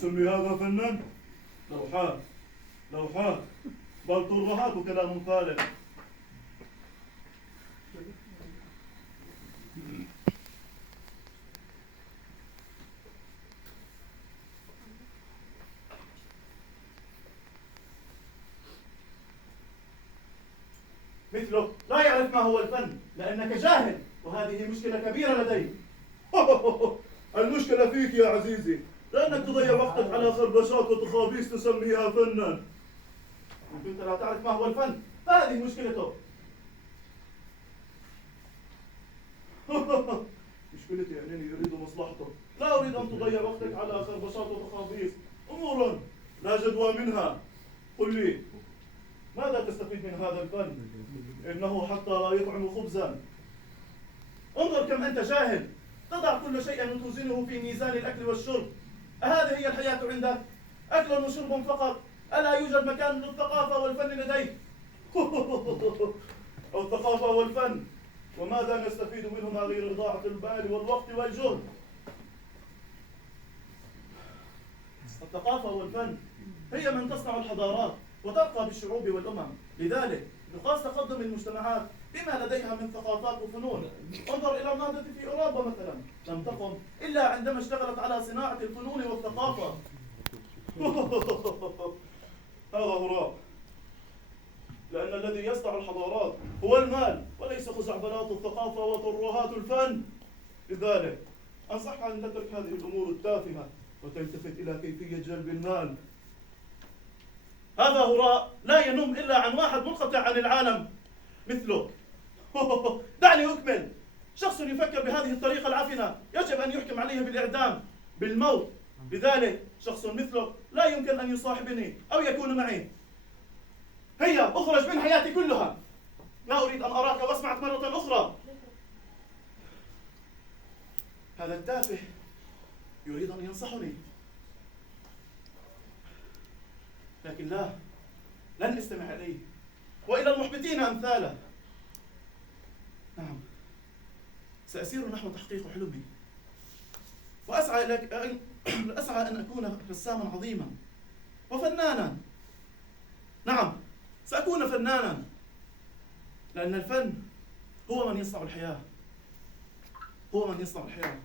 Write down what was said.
تسمي هذا فنا؟ لوحات لوحات، بل ترهات كلام فارغ. مثلك لا يعرف ما هو الفن لأنك جاهل، وهذه مشكلة كبيرة لديك. المشكلة فيك يا عزيزي، لأنك تضيع وقتك على خربشات وتخابيس تسميها فنا. إن كنت لا تعرف ما هو الفن فهذه مشكلتك. مشكلتي أنني أريد مصلحتك، لا أريد أن تضيع وقتك على خربشات وتخابيس، أمور لا جدوى منها. قل لي، ماذا تستفيد من هذا الفن؟ إنه حتى لا يطعم خبزا. انظر كم أنت جاهل، تضع كل شيء وتوزنه في ميزان الأكل والشرب. أهذه هي الحياة عندك؟ أكل وشرب فقط؟ ألا يوجد مكان للثقافة والفن لديك؟ الثقافة والفن، وماذا نستفيد منهما غير إضاعة البال والوقت والجهد؟ الثقافة والفن هي من تصنع الحضارات وترقى بالشعوب والأمم. لذلك يقاس تقدم المجتمعات بما لديها من ثقافات وفنون. انظر إلى النهضة في أوروبا مثلا، لم تقم إلا عندما اشتغلت على صناعة الفنون والثقافة. هذا هراء، لأن الذي يصنع الحضارات هو المال وليس خزعبلات الثقافة وترهات الفن. لذلك أنصحك أن تترك هذه الأمور التافهة وتلتفت إلى كيفية جلب المال. هذا هراء لا ينم إلا عن واحد منقطع عن العالم مثلك. دعني أكمل. شخص يفكر بهذه الطريقة العفنة يجب أن يحكم عليه بالإعدام، بالموت. لذلك شخص مثلك لا يمكن أن يصاحبني أو يكون معي. هيا اخرج من حياتي كلها، لا أريد أن أراك وأسمعك مرة أخرى. هذا التافه يريد أن ينصحني، لكن لا، لن أستمع إليه وإلى المحبطين أمثاله. نعم، سأسير نحو تحقيق حلمي، وأسعى أن أكون رساما عظيما وفنانا. نعم، سأكون فنانا، لأن الفن هو من يصنع الحياة، هو من يصنع الحياة.